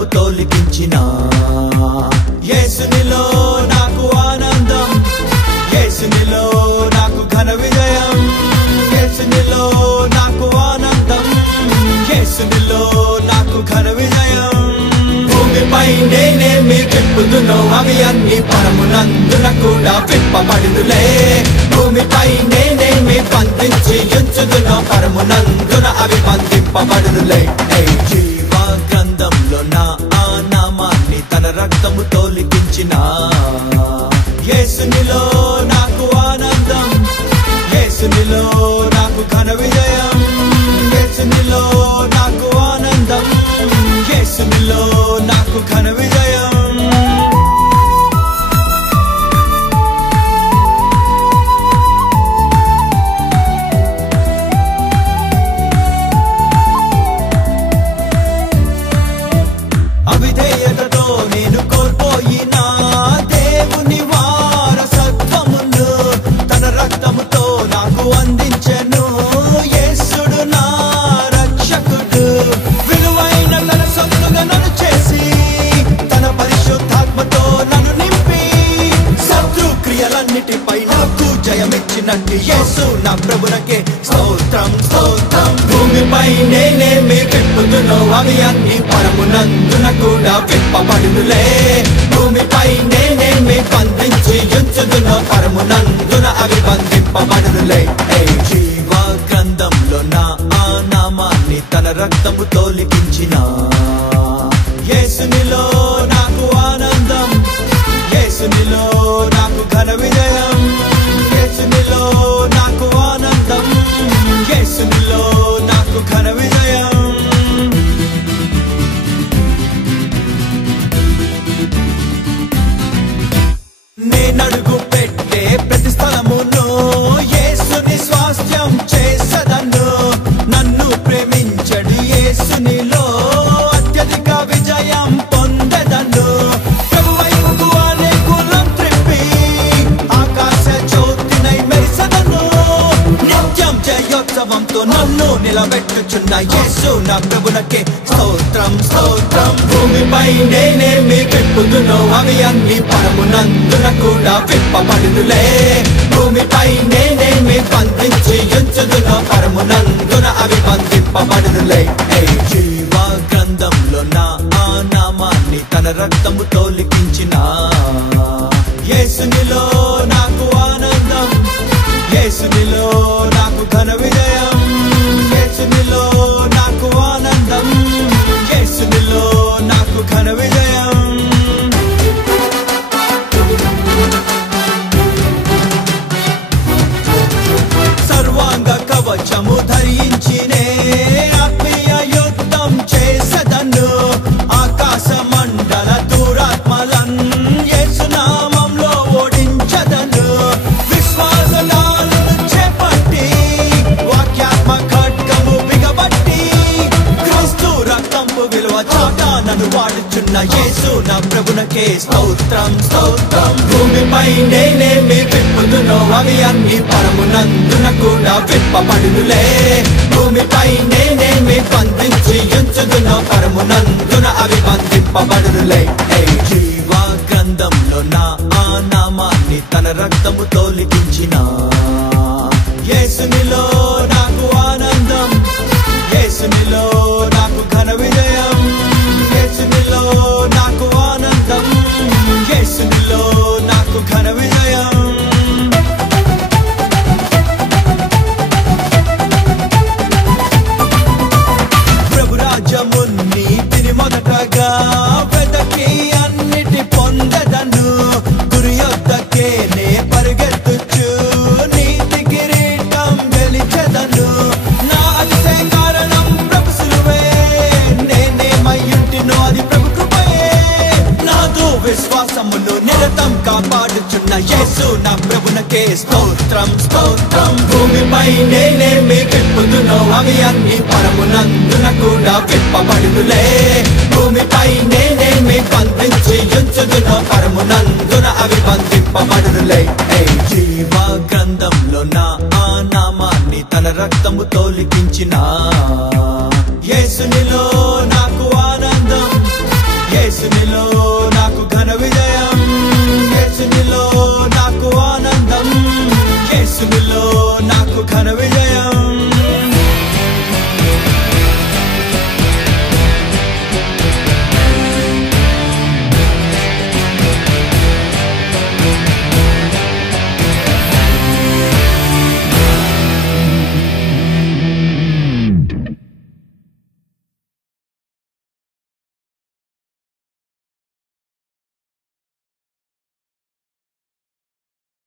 రక్తముతో లిఖించిన యేసునిలో నాకు ఆనందం, యేసునిలో నాకు ఘన విజయం, యేసునిలో నాకు ఆనందం, యేసునిలో నాకు ఘన విజయం. భూమిపై నేనేమి విప్పుదునో అవి అన్ని పరమునందున కూడా విప్పబడుదులే. భూమిపై నేనేమి బంధించి ఉంచుదునో పరమునందున అవి బంధింపబడుదులే. జీవ గ్రంథంలో నా ఆ నామాన్ని తన రక్తముతో లిఖించిన యేసునిలో నాకు ఆనందం, యేసునిలో నాకు ఘన విజయం, యేసునిలో నాకు ఆనందం, యేసునిలో నాకు ఘన విజయం. అవిధేయతతో నేను కోల్పోయిన దేవుని వారసత్వమును తన రక్తముతో నాకు అందించెను. యేసుడు నా రక్షకుడు, విలువైన తన సొత్తుగా నన్ను చేసి తన పరిశుద్ధాత్మతో నన్ను నింపి శత్రు క్రియలన్నిటిపై నాకు జయమిచ్చినట్టు యేసు నా ప్రభునకే స్తోత్రం స్తోత్రం. భూమిపై నేనేమి విప్పుదునో అవి అన్ని పరమునందున కూడా విప్పబడుదులే. భూమిపై నేనేమి బంధించి ఉంచుదునో పరమునందున అవి బంధింపబడుదులే. జీవ గ్రంథంలో నా ఆ నామాన్ని తన రక్తముతో లిఖించిన యేసునిలో నాకు ఆనందం, యేసునిలో నాకు ఘన విజయం, యేసునిలో నాకు ఆనందం, యేసునిలో నాకు ఘన విజయం. నేనడుగు పెట్టే ప్రతి స్థలమును యేసుని స్వాస్థ్యం చేసదను. నన్ను ప్రేమించడు యేసునిలో అత్యధిక విజయం పొందెదను. ప్రభువైపుకు అనేకులం త్రిప్పి ఆకాశ జ్యోతినై మెరిసెదను. నిత్యం జయోత్సవంతో నన్ను నిలబెట్టుచున్న యేసు నా ప్రభునకే స్తోత్రం స్తోత్రం. భూమిపై నేనేమి విప్పుదునో అవి అన్ని పరమునందున కూడా విప్పబడుదులే. భూమిపై నేనేమి బంధించి ఉంచుదునో పరమునందున అవి బంధింపబడుదులే. జీవ గ్రంథంలో నా ఆ నామాన్ని తన రక్తముతో లిఖించిన యేసునిలో నాకు ఆనందం, యేసునిలో నాకు ఘన విజయం, యేసునిలో నాకు ఆనందం, యేసునిలో నాకు ఘన విజయం. సర్వాంగ కవచము ధరించినే ఆత్మీయ యుద్ధం చేసెదను. ఆకాశ మండల దురాత్మలన్ యేసు నామంలో ఓడించదను. విశ్వాసనాలను చేపట్టి వాక్యాత్మ ఖడ్గము బిగబట్టి క్రీస్తు రక్తంపు విలువ చాట నన్ను వాడుచున్న యేసు నా ప్రభునకే స్తోత్రం స్తోత్రం. భూమిపై నేనేమి విప్పుదునో అవి అన్ని పరమునందున కూడా విప్పబడుదులే. భూమిపై నేనేమి బంధించి ఉంచుదునో పరమునందున అవి బంధింపబడుదులే. జీవ గ్రంథంలో నా ఆ నామాన్ని తన రక్తముతో లిఖించిన యేసునిలో నాకు ఆనందం, యేసునిలో నాకు ఘన విజయం, యేసునిలో నాకు ఆనందం, యేసునిలో నాకు ఘన విజయం. ప్రభురాజ్యముని తిని మొదటగా వెదకి అన్నిటి పొందెదను. గురి యొద్దకే నే పరిగెత్తుచు నీతి కిరీటం గెలిచెదను. నా అతిశయ కారణం ప్రభు సిలువే, నేనేమయ్యుంటినో అది ప్రభు కృపయే. నాదు విశ్వాసమును నిరతం కాపాడుచున్న యేసు నా ప్రభునకే స్తోత్రం స్తోత్రం. భూమిపై నేనేమి విప్పుదునో అవి అన్ని పరమునందున కూడా విప్పబడుదులే. భూమిపై నేనేమి బంధించి ఉంచుదునో పరమునందున అవి బంధింపబడుదులే. జీవ గ్రంథంలో నా ఆ నామాన్ని తన రక్తముతో లిఖించిన